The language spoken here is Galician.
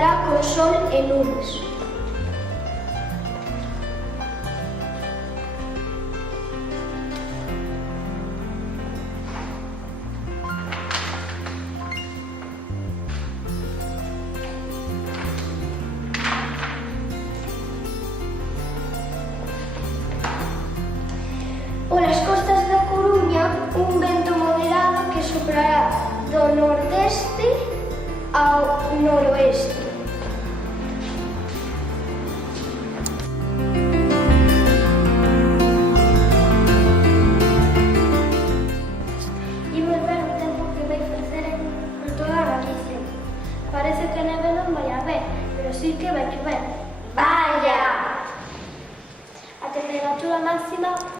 variará con sol e nubes. Polas costas da Coruña, un vento moderado que soprará do nordeste ao noroeste. Imos ver o tempo que vai facer en toda Galicia. Parece que neve non vai haber, pero sí que vai chover. ¡Vaya! A temperatura máxima